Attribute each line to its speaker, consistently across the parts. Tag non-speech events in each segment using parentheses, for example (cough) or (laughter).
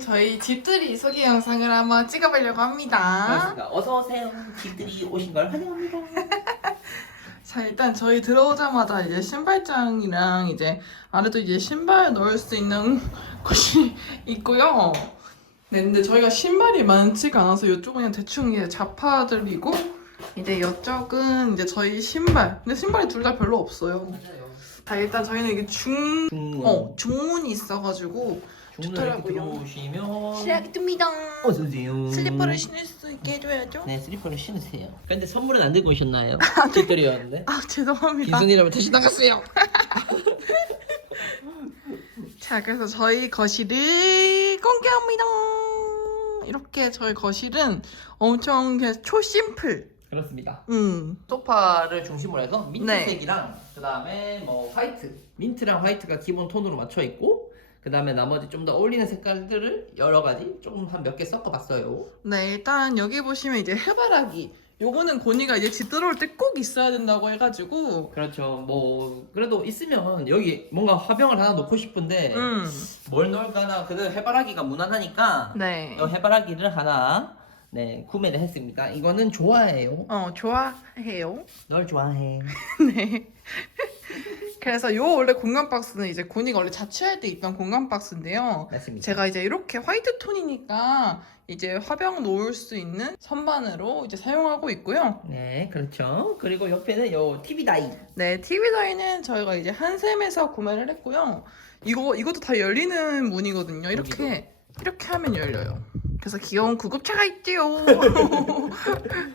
Speaker 1: 저희 집들이 소개 영상을 한번 찍어보려고 합니다.
Speaker 2: 그렇습니다. 어서 오세요. 집들이 오신 걸 환영합니다. (laughs)
Speaker 1: 자, 일단 저희 들어오자마자 이제 신발장이랑 이제 아래도 이제 신발 넣을 수 있는 (laughs) 곳이 있고요. 네, 근데 저희가 신발이 많지가 않아서 이쪽은 그냥 대충 이제 자파들이고 이제 이쪽은 이제 저희 신발. 근데 신발이 둘 다 별로 없어요.
Speaker 2: 맞아요.
Speaker 1: 자, 일단 저희는 이게 중. 어, 중문이 있어가지고
Speaker 2: 중 문을
Speaker 1: 좋더라고요.
Speaker 2: 들어오시면
Speaker 1: 시작됩니다.
Speaker 2: 어서 오세요.
Speaker 1: 슬리퍼를 신을 수 있게 해줘야죠.
Speaker 2: 네, 슬리퍼를 신으세요. 근데 선물은 안 들고 오셨나요? (laughs) 집들이였는데.
Speaker 1: 아, 죄송합니다.
Speaker 2: 기순이라면 다시 나갔어요. (laughs)
Speaker 1: 자, 그래서 저희 거실을 공개합니다. 이렇게 저희 거실은 엄청 그냥 초심플.
Speaker 2: 그렇습니다.
Speaker 1: 음.
Speaker 2: 소파를 중심으로 해서
Speaker 1: 네.
Speaker 2: 민트색이랑 그다음에 뭐 화이트, 민트랑 화이트가 기본 톤으로 맞춰 있고 그 다음에 나머지 좀 더 어울리는 색깔들을 여러 가지 조금 한 몇 개 섞어봤어요.
Speaker 1: 네, 일단 여기 보시면 이제 해바라기. 요거는 고니가 이제 집 들어올 때 꼭 있어야 된다고 해가지고.
Speaker 2: 그렇죠. 뭐 그래도 있으면 여기 뭔가 화병을 하나 놓고 싶은데
Speaker 1: 음.
Speaker 2: 뭘 넣을까나 그래도 해바라기가 무난하니까
Speaker 1: 네.
Speaker 2: 이 해바라기를 하나 네 구매를 했습니다. 이거는 좋아해요.
Speaker 1: 어, 좋아해요.
Speaker 2: 널 좋아해. (laughs)
Speaker 1: 네. 그래서 요 원래 공간 박스는 이제 고니가 원래 자취할 때 있던 공간 박스인데요.
Speaker 2: 맞습니다.
Speaker 1: 제가 이제 이렇게 화이트 톤이니까 이제 화병 놓을 수 있는 선반으로 이제 사용하고 있고요.
Speaker 2: 네 그렇죠. 그리고 옆에는 요 TV 다이.
Speaker 1: 네, TV 다이는 저희가 이제 한샘에서 구매를 했고요. 이거 이것도 다 열리는 문이거든요. 이렇게 이렇게 하면 열려요. 그래서 귀여운 구급차가 있지요. (laughs)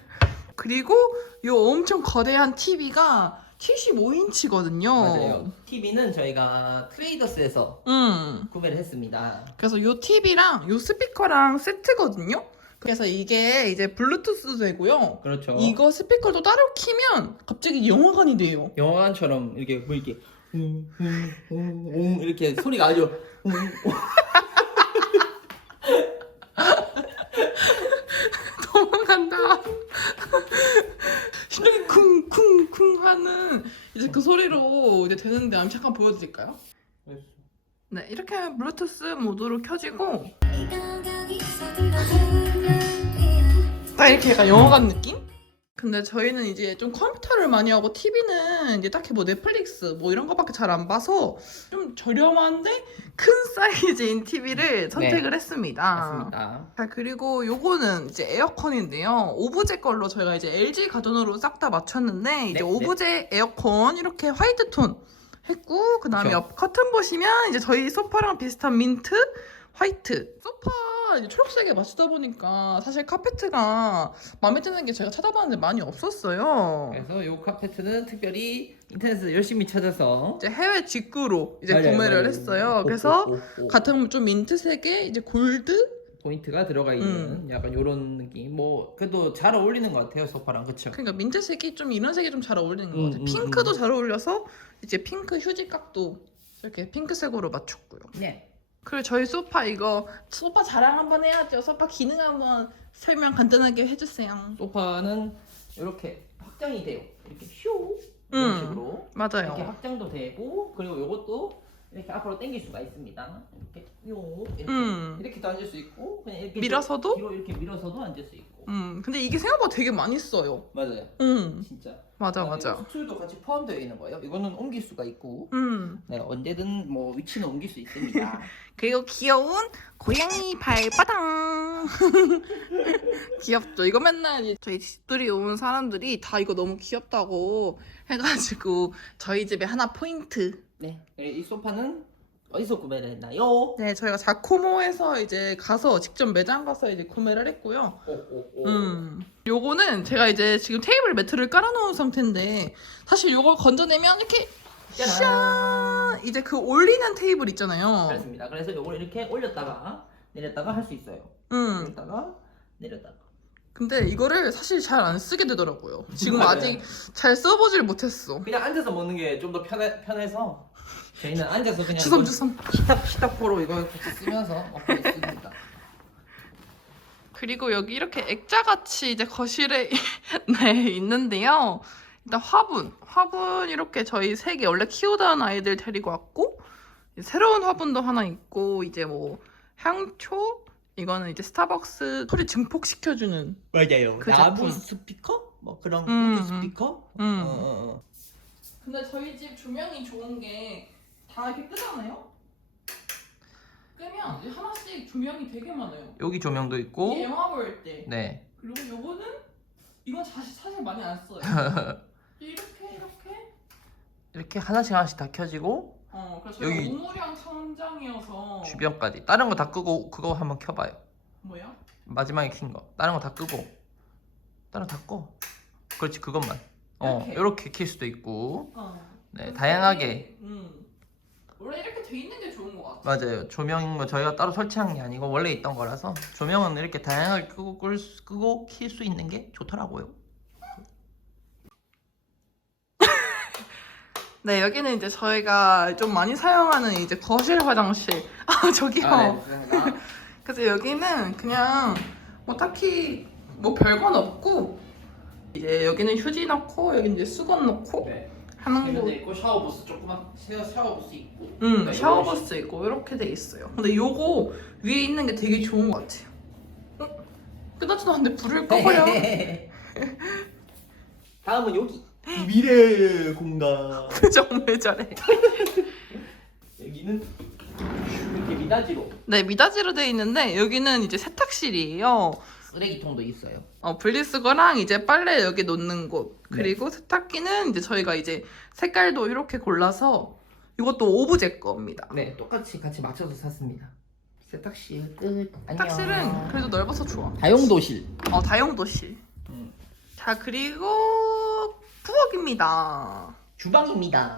Speaker 1: (laughs) 그리고 요 엄청 거대한 TV가 75인치거든요.
Speaker 2: 맞아요. TV는 저희가 트레이더스에서
Speaker 1: 음.
Speaker 2: 구매를 했습니다.
Speaker 1: 그래서 요 TV랑 요 스피커랑 세트거든요. 그래서 이게 이제 블루투스도 되고요.
Speaker 2: 그렇죠.
Speaker 1: 이거 스피커도 따로 키면 갑자기 영화관이 돼요.
Speaker 2: 영화관처럼 이렇게 뭐 이렇게 웅 웅 웅 웅 이렇게 소리가 아주 웅, 웅.
Speaker 1: 도망간다. 심장이 쿵쿵쿵 하는 이제 그 소리로 이제 되는데 한번 잠깐 보여드릴까요? 네, 이렇게 블루투스 모드로 켜지고 딱 이렇게 약간 영화관 느낌? 근데 저희는 이제 좀 컴퓨터를 많이 하고 TV는 이제 딱히 뭐 넷플릭스 뭐 이런 거밖에 잘 안 봐서 좀 저렴한데 큰 (laughs) 사이즈인 TV를 선택을 했습니다.
Speaker 2: 맞습니다.
Speaker 1: 자 그리고 요거는 이제 에어컨인데요. 오브제 걸로 저희가 이제 LG 가전으로 싹 다 맞췄는데 이제
Speaker 2: 네,
Speaker 1: 오브제 에어컨 이렇게 화이트 톤 했고 그 다음에
Speaker 2: 그쵸.
Speaker 1: 옆 커튼 보시면 이제 저희 소파랑 비슷한 민트 화이트 소파 이제 초록색에 맞추다 보니까 사실 카페트가 마음에 드는 게 제가 찾아봤는데 많이 없었어요.
Speaker 2: 그래서 요 카페트는 특별히 인터넷에서 열심히 찾아서
Speaker 1: 이제 해외 직구로 이제
Speaker 2: 맞아요,
Speaker 1: 구매를
Speaker 2: 맞아요.
Speaker 1: 했어요.
Speaker 2: 오,
Speaker 1: 그래서
Speaker 2: 오, 오, 오.
Speaker 1: 같은 좀 민트색에 이제 골드
Speaker 2: 포인트가 들어가 있는
Speaker 1: 음.
Speaker 2: 약간 요런 느낌. 뭐 그래도 잘 어울리는 것 같아요 소파랑 그쵸?
Speaker 1: 그러니까 민트색이 좀 이런 색이 좀 잘 어울리는 것
Speaker 2: 음,
Speaker 1: 같아요.
Speaker 2: 음,
Speaker 1: 핑크도
Speaker 2: 음.
Speaker 1: 잘 어울려서 이제 핑크 휴지각도 이렇게 핑크색으로 맞췄고요.
Speaker 2: 네.
Speaker 1: 그리고 저희 소파 이거 소파 자랑 한번 해야죠. 소파 기능 한번 설명 간단하게 해주세요.
Speaker 2: 소파는 이렇게 확장이 돼요. 이렇게 슈
Speaker 1: 음.
Speaker 2: 이런 식으로 이렇게
Speaker 1: 맞아요.
Speaker 2: 확장도 되고 그리고 요것도 이렇게 앞으로 당길 수가 있습니다. 이렇게 요 이렇게
Speaker 1: 음.
Speaker 2: 이렇게도 앉을 수 있고 그냥 이렇게
Speaker 1: 밀어서도?
Speaker 2: 뒤로 이렇게 밀어서도 앉을 수 있고
Speaker 1: 음, 근데 이게 생각보다 되게 많이 써요.
Speaker 2: 맞아요.
Speaker 1: 음,
Speaker 2: 진짜.
Speaker 1: 맞아
Speaker 2: 그다음에
Speaker 1: 맞아.
Speaker 2: 수출도 같이 포함되어 있는 거예요. 이거는 옮길 수가 있고
Speaker 1: 음,
Speaker 2: 네, 언제든 뭐 위치는 옮길 수 있습니다. (laughs)
Speaker 1: 그리고 귀여운 고양이 발바닥. (laughs) 귀엽죠. 이거 맨날 저희 집들이 온 사람들이 다 이거 너무 귀엽다고 해가지고 저희 집에 하나 포인트
Speaker 2: 네. 이 소파는 어디서 구매를 했나요?
Speaker 1: 네, 저희가 자코모에서 이제 가서 직접 매장 가서 이제 구매를 했고요.
Speaker 2: 오, 오, 오.
Speaker 1: 음. 요거는 제가 이제 지금 테이블 매트를 깔아놓은 상태인데 사실 요걸 건져내면 이렇게. 샤 이제 그 올리는 테이블 있잖아요.
Speaker 2: 그렇습니다. 그래서 이걸 이렇게 올렸다가 내렸다가 할 수 있어요.
Speaker 1: 음.
Speaker 2: 올렸다가 내렸다가.
Speaker 1: 근데 이거를 사실 잘 안 쓰게 되더라고요. 지금
Speaker 2: 맞아요.
Speaker 1: 아직 잘 써보질 못했어.
Speaker 2: 그냥 앉아서 먹는 게 좀 더 편해, 편해서 저희는 앉아서 그냥
Speaker 1: 주섬 주섬.
Speaker 2: 시탁 시탁포로 이거 같이 쓰면서 먹고 있습니다.
Speaker 1: 그리고 여기 이렇게 액자같이 이제 거실에 (laughs) 네 있는데요. 일단 화분, 화분 이렇게 저희 세 개 원래 키우던 아이들 데리고 왔고 새로운 화분도 하나 있고 이제 뭐 향초 이거는 이제 스타벅스 소리 증폭시켜주는
Speaker 2: 맞아요.
Speaker 1: 그
Speaker 2: 나무
Speaker 1: 제품.
Speaker 2: 스피커? 뭐 그런
Speaker 1: 음,
Speaker 2: 우드
Speaker 1: 음.
Speaker 2: 스피커?
Speaker 1: 음.
Speaker 2: 어, 어, 어.
Speaker 1: 근데 저희 집 조명이 좋은 게 다 이렇게 끄잖아요? 끄면 이제 하나씩 조명이 되게 많아요
Speaker 2: 여기 조명도
Speaker 1: 이게
Speaker 2: 있고.
Speaker 1: 영화 볼 때
Speaker 2: 네.
Speaker 1: 그리고 요거는 이건 사실, 사실 많이 안 써요 (laughs) 이렇게 이렇게
Speaker 2: 이렇게 하나씩 하나씩 다 켜지고
Speaker 1: 어 그래서 저희가
Speaker 2: 여기
Speaker 1: 우물형 천장이어서
Speaker 2: 주변까지. 다른 거 다 끄고 그거 한번 켜봐요.
Speaker 1: 뭐야?
Speaker 2: 마지막에 킨 거. 다른 거 다 끄고. 다른 거 다 꺼. 그렇지 그것만. 어
Speaker 1: 이렇게.
Speaker 2: 이렇게 킬 수도 있고.
Speaker 1: 어
Speaker 2: 네 다양하게.
Speaker 1: 음. 원래 이렇게 돼 있는 게 좋은 것 같아
Speaker 2: 맞아요. 조명인 거 저희가 따로 설치한 게 아니고 원래 있던 거라서 조명은 이렇게 다양하게 끄고 끌 수- 끄고 킬 수 있는 게 좋더라고요.
Speaker 1: 네 여기는 이제 저희가 좀 많이 사용하는 이제 거실 화장실 (laughs) 아 저기요
Speaker 2: 네.
Speaker 1: 그래서 여기는 그냥 뭐 딱히 뭐 별건 없고 이제 여기는 휴지 넣고 여기 이제 수건 넣고
Speaker 2: 네.
Speaker 1: 하는 곳
Speaker 2: 있고 샤워 부스 조그만 샤워 샤워 부스 있고.
Speaker 1: 음,
Speaker 2: 네,
Speaker 1: 샤워부스 있고 이렇게 돼 있어요. 근데 요거 위에 있는 게 되게 좋은 것 같아요. 어? 끝나지도 않는데 불을 꺼버려. (laughs)
Speaker 2: 다음은 여기 미래 공간.
Speaker 1: 표정 왜 저래?
Speaker 2: 여기는 이렇게 미닫이로
Speaker 1: 네, 미닫이로 돼 있는데 여기는 이제 세탁실이에요.
Speaker 2: 쓰레기통도 있어요.
Speaker 1: 어, 분리수거랑 이제 빨래 여기 놓는 곳.
Speaker 2: 네.
Speaker 1: 그리고 세탁기는 이제 저희가 이제 색깔도 이렇게 골라서 이것도 오브제 겁니다.
Speaker 2: 네, 똑같이 같이 맞춰서 샀습니다. 세탁실 끝.
Speaker 1: 세탁실은 그래도 넓어서 좋아.
Speaker 2: 다용도실.
Speaker 1: 어, 다용도실.
Speaker 2: 음.
Speaker 1: 자, 그리고 부엌입니다.
Speaker 2: 주방입니다.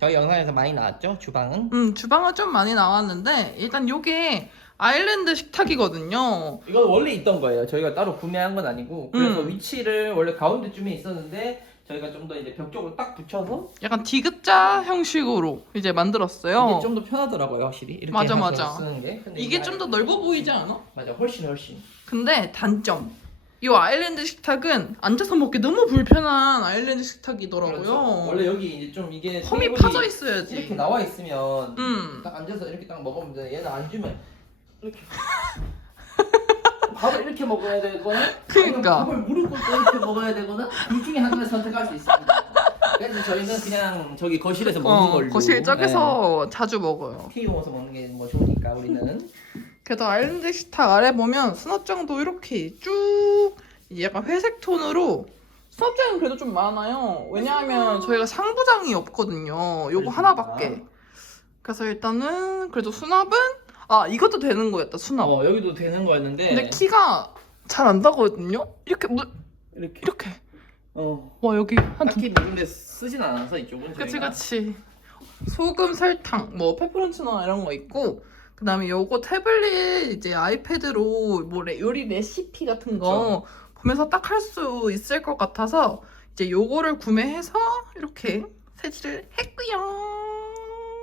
Speaker 2: 저희 영상에서 많이 나왔죠? 주방은.
Speaker 1: 음, 주방은 좀 많이 나왔는데 일단 요게 아일랜드 식탁이거든요.
Speaker 2: 이건 원래 있던 거예요. 저희가 따로 구매한 건 아니고 그래서
Speaker 1: 음.
Speaker 2: 위치를 원래 가운데쯤에 있었는데 저희가 좀 더 이제 벽 쪽으로 딱 붙여서
Speaker 1: 약간 디귿자 형식으로 이제 만들었어요.
Speaker 2: 이게 좀 더 편하더라고요, 확실히. 이렇게
Speaker 1: 맞아,
Speaker 2: 해서
Speaker 1: 맞아.
Speaker 2: 쓰는 게. 근데
Speaker 1: 이게 좀 더 넓어 보이지 않아?
Speaker 2: 맞아, 훨씬 훨씬.
Speaker 1: 근데 단점. 이 아일랜드 식탁은 앉아서 먹기 너무 불편한 아일랜드 식탁이더라고요.
Speaker 2: 그렇죠. 원래 여기 이제 좀 이게 테이블이
Speaker 1: 파져 있어야지.
Speaker 2: 이렇게 나와 있으면
Speaker 1: 음.
Speaker 2: 딱 앉아서 이렇게 딱 먹으면 돼. 얘는 앉으면 이렇게 (laughs) 밥을 이렇게 먹어야 되거나
Speaker 1: 그러니까.
Speaker 2: 밥을 무릎 꿇고 이렇게 먹어야 되거나 둘 중에 하나를 선택할 수 있습니다. 그래서 저희는 그냥 저기 거실에서 먹는
Speaker 1: 어,
Speaker 2: 걸로
Speaker 1: 거실 쪽에서 자주 먹어요.
Speaker 2: 네. 피 모아서 먹는 게 뭐 좋으니까 우리는
Speaker 1: 그래도 아일랜드 식탁 아래 보면 수납장도 이렇게 쭉 약간 회색 톤으로 수납장이 그래도 좀 많아요. 왜냐하면 저희가 상부장이 없거든요. 요거. 하나밖에. 그래서 일단은 그래도 수납은 아 이것도 되는 거였다 수납.
Speaker 2: 어 여기도 되는 거였는데
Speaker 1: 근데 키가 잘 안 닿거든요. 이렇게 뭐
Speaker 2: 이렇게
Speaker 1: 이렇게
Speaker 2: 어
Speaker 1: 와 여기 한 두.
Speaker 2: 딱히 근데 쓰진 않아서 이쪽은
Speaker 1: 그치
Speaker 2: 저희가
Speaker 1: 그치. 소금 설탕 뭐 페퍼론치노 이런 거 있고. 그 다음에 요거 태블릿 이제 아이패드로 뭐 레- 요리 레시피 같은 거 보면서 딱 할 수 있을 것 같아서 이제 요거를 구매해서 이렇게 세지를 했고요.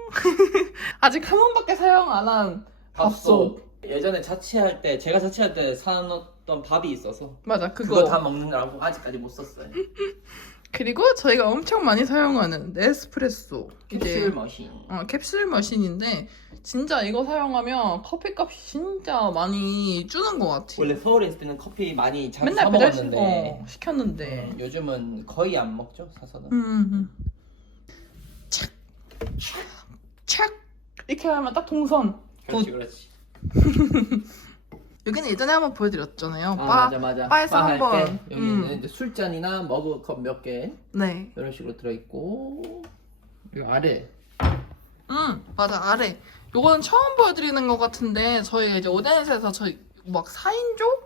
Speaker 1: (laughs) 아직 한 번밖에 사용 안 한 밥솥.
Speaker 2: 예전에 자취할 때 제가 자취할 때 사놓던 밥이 있어서
Speaker 1: 맞아
Speaker 2: 그거,
Speaker 1: 그거.
Speaker 2: 다 먹느라고 아직까지 못 썼어요. (laughs)
Speaker 1: 그리고 저희가 엄청 많이 사용하는 네스프레소
Speaker 2: 캡슐 머신.
Speaker 1: 어, 캡슐 머신인데 진짜 이거 사용하면 커피값이 진짜 많이 주는 것 같아요.
Speaker 2: 원래 서울에 있을 때는 커피 많이 자,
Speaker 1: 맨날
Speaker 2: 사
Speaker 1: 배달
Speaker 2: 먹었는데
Speaker 1: 어, 시켰는데.
Speaker 2: 음, 요즘은 거의 안 먹죠 사서는.
Speaker 1: 음, 음, 음. 착, 착 이렇게 하면 딱 동선.
Speaker 2: 그렇지 그렇지. (laughs)
Speaker 1: 여기는 예전에 한번 보여드렸잖아요.
Speaker 2: 아
Speaker 1: 바.
Speaker 2: 맞아 맞아.
Speaker 1: 바에서
Speaker 2: 바할
Speaker 1: 한번.
Speaker 2: 때 여기는
Speaker 1: 음.
Speaker 2: 이제 술잔이나 머그컵 몇 개
Speaker 1: 네.
Speaker 2: 이런 식으로 들어 있고 이 아래
Speaker 1: 음 맞아 아래. 요거는 처음 보여드리는 것 같은데 저희 이제 오덴에서 저희 막 4인조,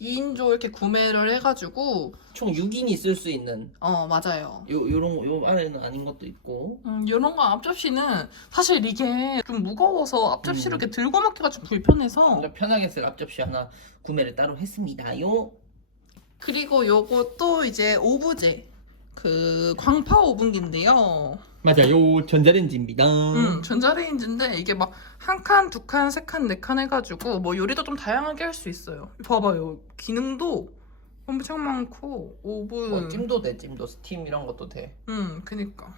Speaker 1: 2인조 이렇게 구매를 해가지고
Speaker 2: 총 6인이 쓸 수 있는
Speaker 1: 어 맞아요.
Speaker 2: 요 요런 요 안에는 아닌 것도 있고
Speaker 1: 음, 이런 거 앞접시는 사실 이게 좀 무거워서 앞접시를
Speaker 2: 음.
Speaker 1: 이렇게 들고 먹기가 좀 불편해서
Speaker 2: 진짜 편하게 쓸 앞접시 하나 구매를 따로 했습니다요.
Speaker 1: 그리고 요것도 이제 오브제 그 광파 오븐기인데요.
Speaker 2: 맞아 요 전자레인지입니다.
Speaker 1: 음, 전자레인지인데 이게 막 한 칸, 두 칸, 세 칸, 네 칸 해가지고 뭐 요리도 좀 다양하게 할 수 있어요. 봐봐요, 기능도 엄청 많고 오븐.
Speaker 2: 뭐 찜도 돼 찜도 스팀 이런 것도 돼.
Speaker 1: 음, 그니까.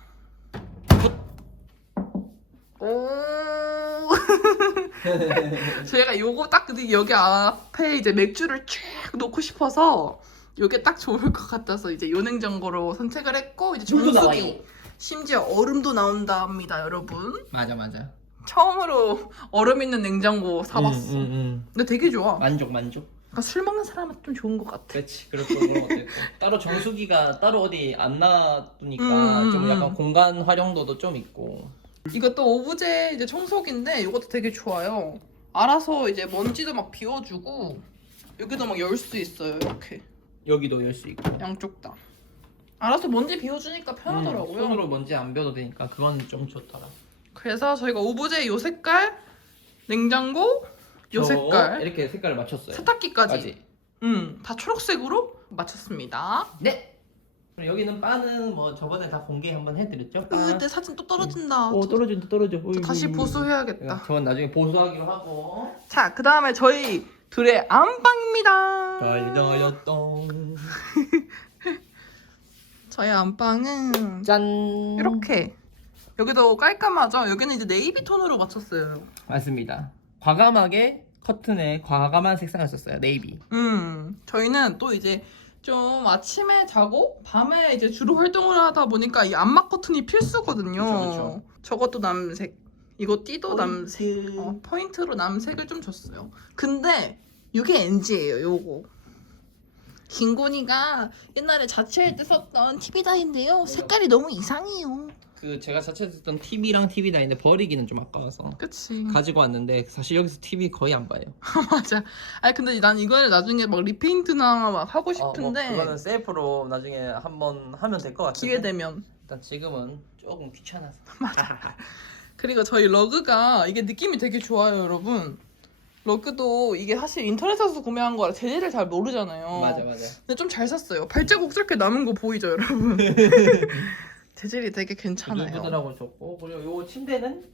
Speaker 1: 오. (laughs) 저희가 요거 딱 근데 여기 앞에 이제 맥주를 쫙 놓고 싶어서 요게 딱 좋을 것 같아서 이제 요 냉장고로 선택을 했고 이제
Speaker 2: 물도
Speaker 1: 정수기
Speaker 2: 나와요.
Speaker 1: 심지어 얼음도 나온답니다 여러분.
Speaker 2: 맞아 맞아.
Speaker 1: 처음으로 얼음 있는 냉장고 사봤어.
Speaker 2: 음, 음, 음.
Speaker 1: 근데 되게 좋아.
Speaker 2: 만족 만족.
Speaker 1: 그러니까 술 먹는 사람은 좀 좋은 것 같아.
Speaker 2: 그렇지 그렇고 그런 것도 있고 따로 정수기가 따로 어디 안 놔두니까
Speaker 1: 음,
Speaker 2: 좀
Speaker 1: 음.
Speaker 2: 약간 공간 활용도도 좀 있고.
Speaker 1: 이것도 오브제 이제 청소기인데 이것도 되게 좋아요. 알아서 이제 먼지도 막 비워주고 여기도 막 열 수 있어요 이렇게.
Speaker 2: 여기도 열 수 있고.
Speaker 1: 양쪽 다 알아서 먼지 비워주니까 편하더라고요.
Speaker 2: 음, 손으로 먼지 안 벼도 되니까 그건 좀 좋더라.
Speaker 1: 그래서 저희가 오브제 요 색깔 냉장고 요
Speaker 2: 저
Speaker 1: 색깔
Speaker 2: 이렇게 색깔을 맞췄어요.
Speaker 1: 세탁기까지.
Speaker 2: 까지.
Speaker 1: 음, 다 초록색으로 맞췄습니다.
Speaker 2: 네. 그럼 여기는 바는 뭐 저번에 다 공개 한번 해드렸죠? 바.
Speaker 1: 으, 내 사진 또 떨어진다.
Speaker 2: 오 떨어진다 떨어져.
Speaker 1: 저 다시 보수해야겠다.
Speaker 2: 야, 저건 나중에 보수하기로 하고.
Speaker 1: 자 그 다음에 저희 둘의 안방입니다.
Speaker 2: 달달였던 (laughs)
Speaker 1: 저희 안방은
Speaker 2: 짠.
Speaker 1: 이렇게. 여기도 깔끔하죠? 여기는 이제 네이비 톤으로 맞췄어요.
Speaker 2: 맞습니다. 과감하게 커튼에 과감한 색상을 썼어요 네이비.
Speaker 1: 음 저희는 또 이제 좀 아침에 자고 밤에 이제 주로 활동을 하다 보니까 이 암막 커튼이 필수거든요.
Speaker 2: 그쵸, 그쵸.
Speaker 1: 저것도 남색 이거 띠도 남색 어, 포인트로 남색을 좀 줬어요. 근데 이게 NG예요 요거 김곤이가 옛날에 자취할 때 썼던 TV다인데요 색깔이 너무 이상해요
Speaker 2: 그 제가 자체 썼던 TV랑 TV 다인데 버리기는 좀 아까워서
Speaker 1: 그치
Speaker 2: 가지고 왔는데 사실 여기서 TV 거의 안 봐요. (laughs)
Speaker 1: 맞아. 아니 근데 난 이거를 나중에 막 리페인트나 막 하고 싶은데
Speaker 2: 어, 뭐 그거는 셀프로 나중에 한번 하면 될 것 같은데.
Speaker 1: 기회 되면.
Speaker 2: 일단 지금은 조금 귀찮아서. (laughs)
Speaker 1: 그리고 저희 러그가 이게 느낌이 되게 좋아요, 여러분. 러그도 이게 사실 인터넷에서 구매한 거라 재질을 잘 모르잖아요.
Speaker 2: 맞아 맞아.
Speaker 1: 근데 좀 잘 샀어요. 발자국 저렇게 남은 거 보이죠, 여러분? (laughs) 재질이 되게 괜찮아요.
Speaker 2: 부들부들하고 좋고 그리고 요 침대는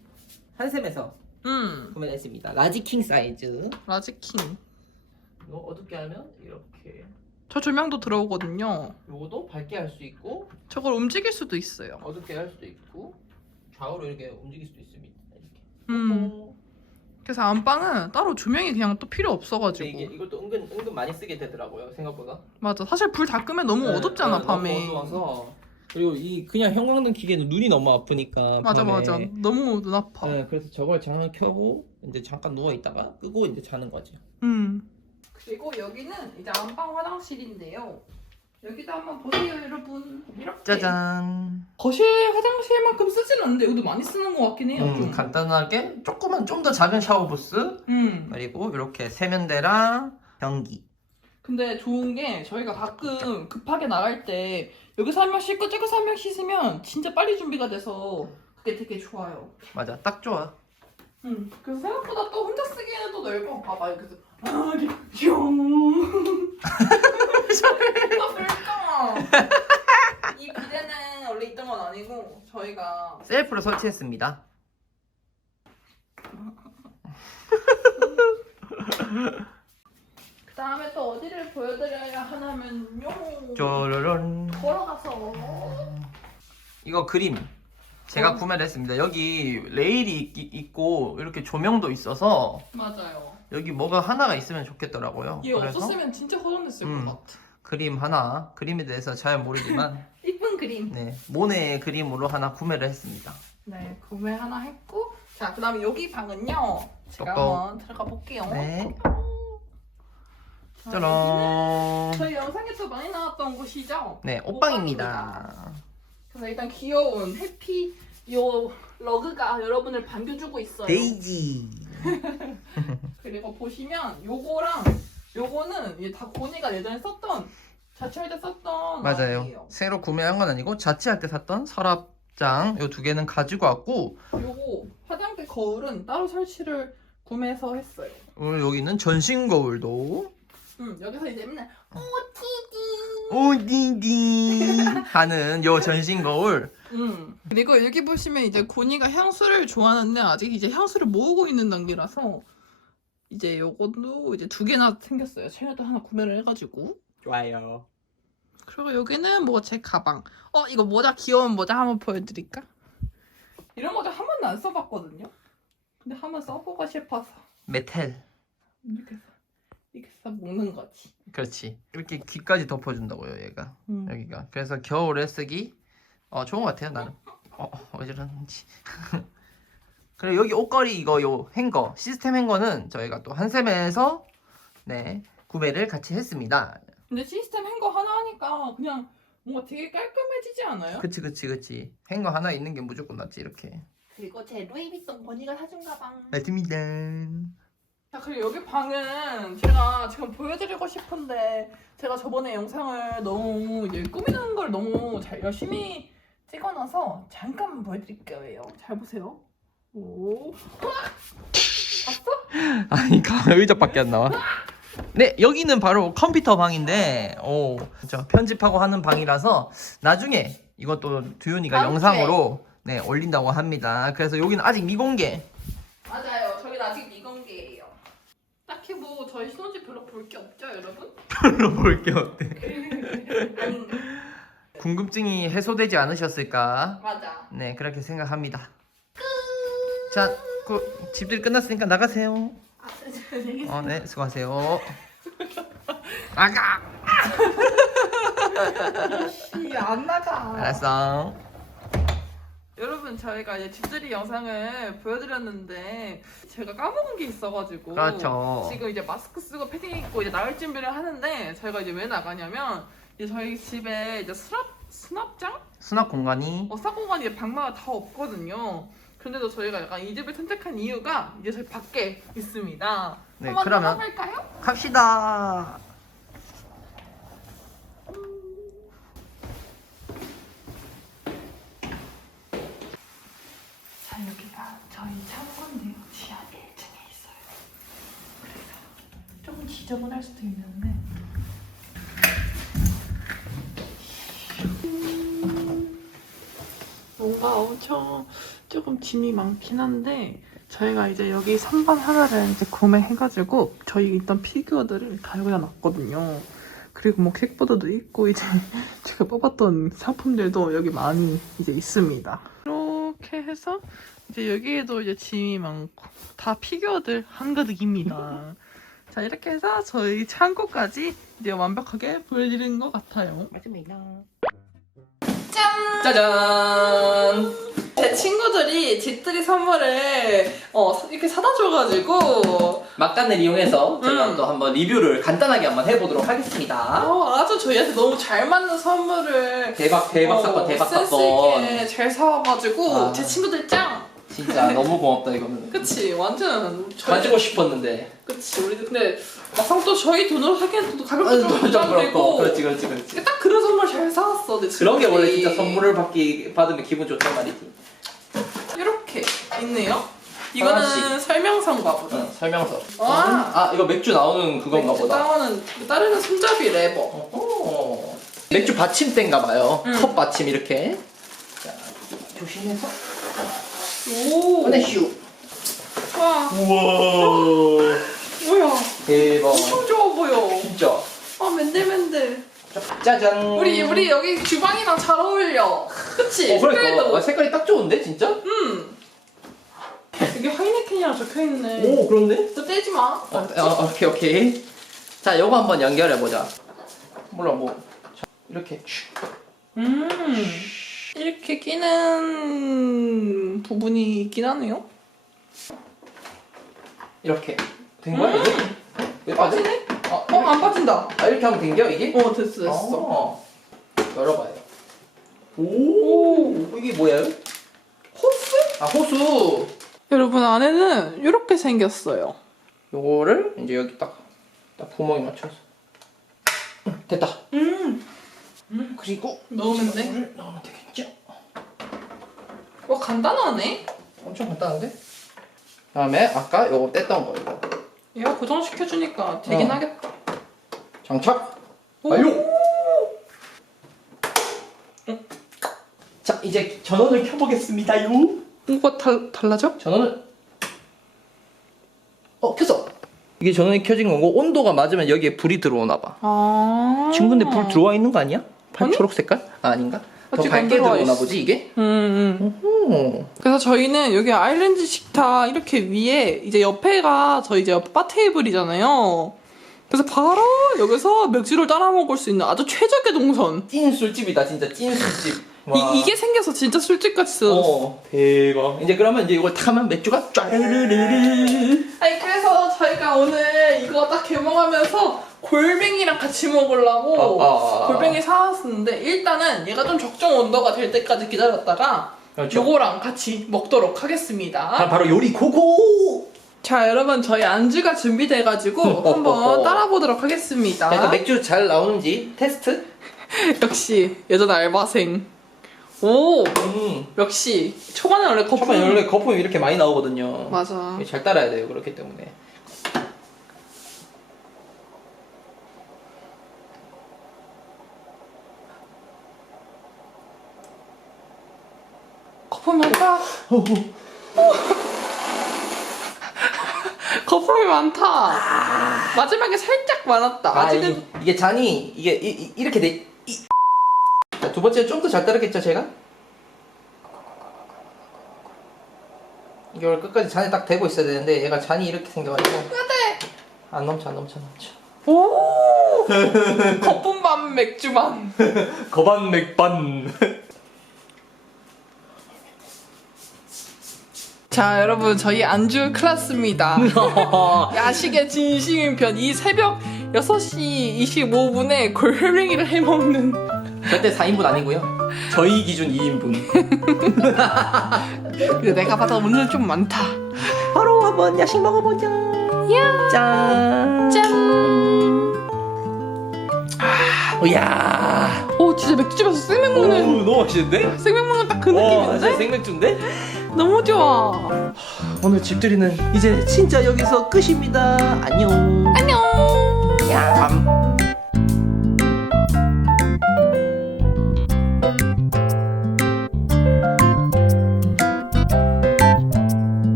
Speaker 2: 한샘에서
Speaker 1: 음,
Speaker 2: 구매했습니다. 라지 킹 사이즈.
Speaker 1: 라지킹.
Speaker 2: 이거 어둡게 하면 이렇게.
Speaker 1: 저 조명도 들어오거든요.
Speaker 2: 요것도 밝게 할 수 있고
Speaker 1: 저걸 움직일 수도 있어요.
Speaker 2: 어둡게 할 수도 있고 좌우로 이렇게 움직일 수도 있습니다. 이렇게.
Speaker 1: 음.
Speaker 2: 어,
Speaker 1: 그래서 안방은 따로 조명이 그냥 또 필요
Speaker 2: 근데
Speaker 1: 없어가지고.
Speaker 2: 이게 이것도 은근 은근 많이 쓰게 되더라고요 생각보다.
Speaker 1: 맞아. 사실 불 다 끄면 너무
Speaker 2: 네,
Speaker 1: 어둡잖아,
Speaker 2: 네,
Speaker 1: 밤에.
Speaker 2: 너무 어두워서 그리고 이 그냥 형광등 기계는 눈이 너무 아프니까
Speaker 1: 맞아
Speaker 2: 밤에.
Speaker 1: 맞아 너무 눈 아파
Speaker 2: 네, 그래서 저걸 잠깐 켜고 이제 잠깐 누워 있다가 끄고 이제 자는 거죠.
Speaker 1: 음 그리고 여기는 이제 안방 화장실인데요 여기도 한번 보세요 여러분 이렇게
Speaker 2: 짜잔.
Speaker 1: 거실 화장실만큼 쓰진 않는데 여기도 많이 쓰는 것 같긴 해요
Speaker 2: 음,
Speaker 1: 좀.
Speaker 2: 간단하게 조금은 좀 더 작은 샤워 부스
Speaker 1: 음.
Speaker 2: 그리고 이렇게 세면대랑 변기.
Speaker 1: 근데 좋은 게 저희가 가끔 급하게 나갈 때 여기서 한 명 씻고 저기서 한 명 씻으면 진짜 빨리 준비가 돼서 그게 되게 좋아요
Speaker 2: 맞아, 딱 좋아.
Speaker 1: 음, 그래서 생각보다 또 혼자 쓰기에는 또 넓어. 봐봐, 해서 아, 뿅. 또 불꺼. 이 비데는 원래 있던 건 아니고 저희가
Speaker 2: 셀프로 설치했습니다.
Speaker 1: 그 다음에 또 어디를 보여드려야 하냐면요.
Speaker 2: 쪼르른.
Speaker 1: 걸어가서
Speaker 2: 이거 그림. 제가
Speaker 1: 어.
Speaker 2: 구매를 했습니다. 여기 레일이 있, 있고 이렇게 조명도 있어서
Speaker 1: 맞아요.
Speaker 2: 여기 뭐가 하나가 있으면 좋겠더라고요.
Speaker 1: 얘 없었으면 진짜 허전했을
Speaker 2: 음.
Speaker 1: 것 같아.
Speaker 2: 그림 하나, 그림에 대해서 잘 모르지만 (laughs)
Speaker 1: 이쁜 그림.
Speaker 2: 네 모네 그림으로 하나 구매를 했습니다.
Speaker 1: 네, 구매 하나 했고 자, 그 다음에 여기 방은요. 제가
Speaker 2: 똑똑.
Speaker 1: 한번 들어가 볼게요.
Speaker 2: 네.
Speaker 1: 자,
Speaker 2: 짜란.
Speaker 1: 여기는 저희 영상에서 많이 나왔던 곳이죠.
Speaker 2: 네 옷방입니다.
Speaker 1: 그래서 일단 귀여운 해피 요 러그가 여러분을 반겨주고 있어요.
Speaker 2: 데이지. (laughs)
Speaker 1: 그리고 보시면 요거랑 요거는 이게 다 고니가 예전에 썼던 자취할 때 썼던
Speaker 2: 맞아요.
Speaker 1: 아이예요.
Speaker 2: 새로 구매한 건 아니고 자취할 때 샀던 서랍장 요 두 개는 가지고 왔고
Speaker 1: 요거 화장대 거울은 따로 설치를 구매해서 했어요.
Speaker 2: 오늘 여기는 전신 거울도
Speaker 1: 음, 여기서 이제 맨날 오티디
Speaker 2: 오디디 하는 요 전신 거울
Speaker 1: 음. 그리고 여기 보시면 이제 고니가 향수를 좋아하는데 아직 이제 향수를 모으고 있는 단계라서 이제 요것도 이제 두 개나 생겼어요. 최근에 또 하나 구매를 해가지고.
Speaker 2: 좋아요.
Speaker 1: 그리고 여기는 뭐 제 가방. 어 이거 모자 귀여운 모자 한번 보여드릴까? 이런 모자 한 번도 안 써봤거든요. 근데 한번 써보고 싶어서
Speaker 2: 메텔.
Speaker 1: 이렇게 해서 이렇게 해서 먹는 거지.
Speaker 2: 그렇지. 이렇게 귀까지 덮어준다고요, 얘가.
Speaker 1: 음.
Speaker 2: 여기가. 그래서 겨울에 쓰기 어, 좋은 것 같아요, 나는. 어, 어, 왜 저러는지. (laughs) 그리고 여기 옷걸이 이거 요 행거 시스템 행거는 저희가 또 한샘에서 네 구매를 같이 했습니다.
Speaker 1: 근데 시스템 행거 하나 하니까 그냥 뭔가 되게 깔끔해지지 않아요?
Speaker 2: 그치 그치 그치 행거 하나 있는 게 무조건 낫지 이렇게.
Speaker 1: 그리고 제 루이비통 버니가 사준 가방.
Speaker 2: 맞습니다.
Speaker 1: 자 그리고 여기 방은 제가 지금 보여드리고 싶은데 제가 저번에 영상을 너무 이제 꾸미는 걸 너무 잘 열심히 찍어놔서 잠깐만 보여드릴 거예요. 잘 보세요. 오. 봤어?
Speaker 2: 아니 가 의자밖에 안 나와. 네 여기는 바로 컴퓨터 방인데 오저 편집하고 하는 방이라서 나중에 이것도 두윤이가
Speaker 1: 다음
Speaker 2: 영상으로 네 올린다고 합니다. 그래서 여기는 아직 미공개.
Speaker 1: 맞아요. 저희는 아직 미공개예요. 딱히 뭐 저희 신혼집 별로 볼 게 없죠, 여러분? (laughs)
Speaker 2: 별로 볼 게 어때? (laughs)
Speaker 1: 아닌가?
Speaker 2: 궁금증이 해소되지 않으셨을까?
Speaker 1: 맞아.
Speaker 2: 네 그렇게 생각합니다. 자, 그 집들이 끝났으니까 나가세요.
Speaker 1: 아.
Speaker 2: 어, 네 수고하세요. 아가.
Speaker 1: 안 나가.
Speaker 2: 알았어.
Speaker 1: 여러분 저희가 이제 집들이 영상을 보여드렸는데 제가 까먹은 게 있어가지고
Speaker 2: 그렇죠.
Speaker 1: 지금 이제 마스크 쓰고 패딩 입고 이제 나갈 준비를 하는데 저희가 이제 왜 나가냐면 이제 저희 집에 이제 수납 수납장
Speaker 2: 수납 공간이
Speaker 1: 어, 사공간이 이제 방마가 다 없거든요. 근데도 저희가 약간 이 집을 선택한 이유가 이제 저희 밖에 있습니다.
Speaker 2: 네,
Speaker 1: 한번
Speaker 2: 그러면-
Speaker 1: 떠나볼까요?
Speaker 2: 갑시다.
Speaker 1: 자 여기가 저희 창고인데요. 지하 1층에 있어요. 그래서 조금 지저분할 수도 있는데 뭔가 엄청 조금 짐이 많긴 한데 저희가 이제 여기 선반 하나를 이제 구매해가지고 저희 있던 피규어들을 다 여기다 놨거든요. 그리고 뭐 킥보드도 있고 이제 (laughs) 제가 뽑았던 상품들도 여기 많이 이제 있습니다. 이렇게 해서 이제 여기에도 이제 짐이 많고 다 피규어들 한가득입니다. 자 이렇게 해서 저희 창고까지 이제 완벽하게 보여드리는 것 같아요.
Speaker 2: 맞습니다.
Speaker 1: 짠!
Speaker 2: 짜잔.
Speaker 1: 제 친구들이 집들이 선물을 어, 이렇게 사다 줘가지고
Speaker 2: 막간을 이용해서 제가
Speaker 1: 음.
Speaker 2: 또 한번 리뷰를 간단하게 한번 해보도록 하겠습니다.
Speaker 1: 어, 아주 저희한테 너무 잘 맞는 선물을
Speaker 2: 대박 대박 사건
Speaker 1: 어,
Speaker 2: 대박
Speaker 1: 센스
Speaker 2: 사건.
Speaker 1: 있게 잘 사와가지고
Speaker 2: 아.
Speaker 1: 제 친구들 짱!
Speaker 2: 진짜 너무 고맙다 이거는.
Speaker 1: 그치 완전 저희-
Speaker 2: 가지고 싶었는데.
Speaker 1: 그치 우리 근데 막상 또 저희 돈으로 사기엔 또 가격도
Speaker 2: 좀좀
Speaker 1: 부담되고
Speaker 2: 그렇고. 그렇지 그렇지 그렇지.
Speaker 1: 딱 그런 선물 잘 사왔어 내
Speaker 2: 그런 게 원래. 진짜 선물을 받기 받으면 기분 좋단 말이지.
Speaker 1: 이렇게 있네요 이거는
Speaker 2: 하나씩.
Speaker 1: 설명서인가 보다
Speaker 2: 응, 설명서.
Speaker 1: 와.
Speaker 2: 아 이거 맥주 나오는 그건가
Speaker 1: 맥주
Speaker 2: 보다.
Speaker 1: 따르는 따르는 손잡이 레버
Speaker 2: 어. 맥주 받침대인가 봐요.
Speaker 1: 응.
Speaker 2: 컵 받침 이렇게. 자, 조심해서.
Speaker 1: 오
Speaker 2: 꺼내슈.
Speaker 1: 와
Speaker 2: 우와.
Speaker 1: 뭐야
Speaker 2: 대박.
Speaker 1: 엄청 좋아 보여
Speaker 2: 진짜.
Speaker 1: 아 맨들맨들
Speaker 2: 짜잔.
Speaker 1: 우리 우리 여기 주방이랑 잘 어울려 그치?
Speaker 2: 어, 그러니까. 아, 색깔이 딱 좋은데 진짜?
Speaker 1: 음 이게 하이네켄이랑 적혀있네
Speaker 2: 오 그런데?
Speaker 1: 또 떼지 마
Speaker 2: 어, 어, 오케이 오케이. 자, 요거 한번 연결해 보자. 몰라 뭐 자, 이렇게 슉.
Speaker 1: 음 이렇게 끼는 부분이 있긴 하네요
Speaker 2: 이렇게 된 거야 이게? 왜 빠져?
Speaker 1: 빠지네?
Speaker 2: 어,
Speaker 1: 어안 빠진다
Speaker 2: 아, 이렇게 하면 된겨 이게?
Speaker 1: 어 됐어 됐어
Speaker 2: 어. 열어봐요. 오,
Speaker 1: 오
Speaker 2: 이게 뭐야?
Speaker 1: 호스?
Speaker 2: 아 호수.
Speaker 1: 여러분 안에는 이렇게 생겼어요
Speaker 2: 요거를 이제 여기 딱, 딱 구멍에 맞춰서. 응, 됐다.
Speaker 1: 음
Speaker 2: 그리고
Speaker 1: 넣으면 돼?
Speaker 2: 넣으면 되겠죠?
Speaker 1: 와 간단하네
Speaker 2: 엄청 간단한데? 다음에 아까 요거 뗐던 거 이거
Speaker 1: 얘가 고정시켜주니까 되긴
Speaker 2: 어.
Speaker 1: 하겠다
Speaker 2: 장착
Speaker 1: 오.
Speaker 2: 완료. 자 이제 전원을 켜보겠습니다요.
Speaker 1: 뭐가 달, 달라져?
Speaker 2: 전원을 어 켰어. 이게 전원이 켜진 거고 온도가 맞으면 여기에 불이 들어오나 봐.
Speaker 1: 아
Speaker 2: 지금 근데 불 들어와 있는 거 아니야? 파
Speaker 1: 아니?
Speaker 2: 초록 색깔? 아, 아닌가? 더 밝게 들어오나. 보지 이게?
Speaker 1: 음, 음.
Speaker 2: 오.
Speaker 1: 그래서 저희는 여기 아일랜드 식탁 이렇게 위에 이제 옆에가 저희 이제 바 테이블이잖아요. 그래서 바로 여기서 맥주를 따라 먹을 수 있는 아주 최적의 동선.
Speaker 2: 찐 술집이다 진짜 찐 술집. 와.
Speaker 1: 이, 이게 생겨서 진짜 술집 같이 써.
Speaker 2: 어 대박. 이제 그러면 이제 이걸 타면 맥주가 쫘르르르.
Speaker 1: 아니 그래서 저희가 오늘 이거 딱 개봉하면서 골뱅이랑 같이 먹으려고
Speaker 2: 어, 어, 어.
Speaker 1: 골뱅이 사왔었는데 일단은 얘가 좀 적정 온도가 될 때까지 기다렸다가
Speaker 2: 그렇죠.
Speaker 1: 요거랑 같이 먹도록 하겠습니다.
Speaker 2: 바- 바로 요리 고고.
Speaker 1: 자 여러분 저희 안주가 준비돼가지고 (laughs) 한번 따라 보도록 하겠습니다.
Speaker 2: 약간 맥주 잘 나오는지 테스트. (laughs)
Speaker 1: 역시 여전 알바생. 오
Speaker 2: 음.
Speaker 1: 역시 초반에 원래 거품.
Speaker 2: 초반에 원래 거품이 이렇게 많이 나오거든요.
Speaker 1: 맞아.
Speaker 2: 잘 따라야 돼요. 그렇기 때문에.
Speaker 1: 거품 많다. (laughs) 거품이 많다. 마지막에 살짝 많았다.
Speaker 2: 아,
Speaker 1: 아직은
Speaker 2: 이게, 이게 잔이 이게 이, 이, 렇게 돼. 이, 자, 두 번째 좀 더 잘 따르겠죠, 제가? 이게 원래 끝까지 잔에 딱 대고 있어야 되는데 얘가 잔이 이렇게 생겨가지고 안 넘쳐 안 넘쳐 안 넘쳐
Speaker 1: 오 거품 반 맥주 반.
Speaker 2: 거반 맥반
Speaker 1: 자 여러분 저희 안주 클라스입니다. (laughs) 야식의 진심인 편 이 새벽 6시 25분에 골뱅이를 해먹는
Speaker 2: 절대 4인분 아니고요 저희 기준 2인분 (laughs)
Speaker 1: 근데 내가 봐도 오늘은 좀 많다.
Speaker 2: 바로 한번 야식 먹어보자 짠
Speaker 1: 짠.
Speaker 2: 오야
Speaker 1: 오 진짜 맥주집에서 생맥 먹는
Speaker 2: 너무 맛있는데?
Speaker 1: 생맥 먹는 딱 그
Speaker 2: 와
Speaker 1: 느낌인데?
Speaker 2: 진짜 생맥주인데?
Speaker 1: 너무 좋아.
Speaker 2: 오늘 집들이는 이제 진짜 여기서 끝입니다 안녕
Speaker 1: 안녕.
Speaker 2: 야, 밤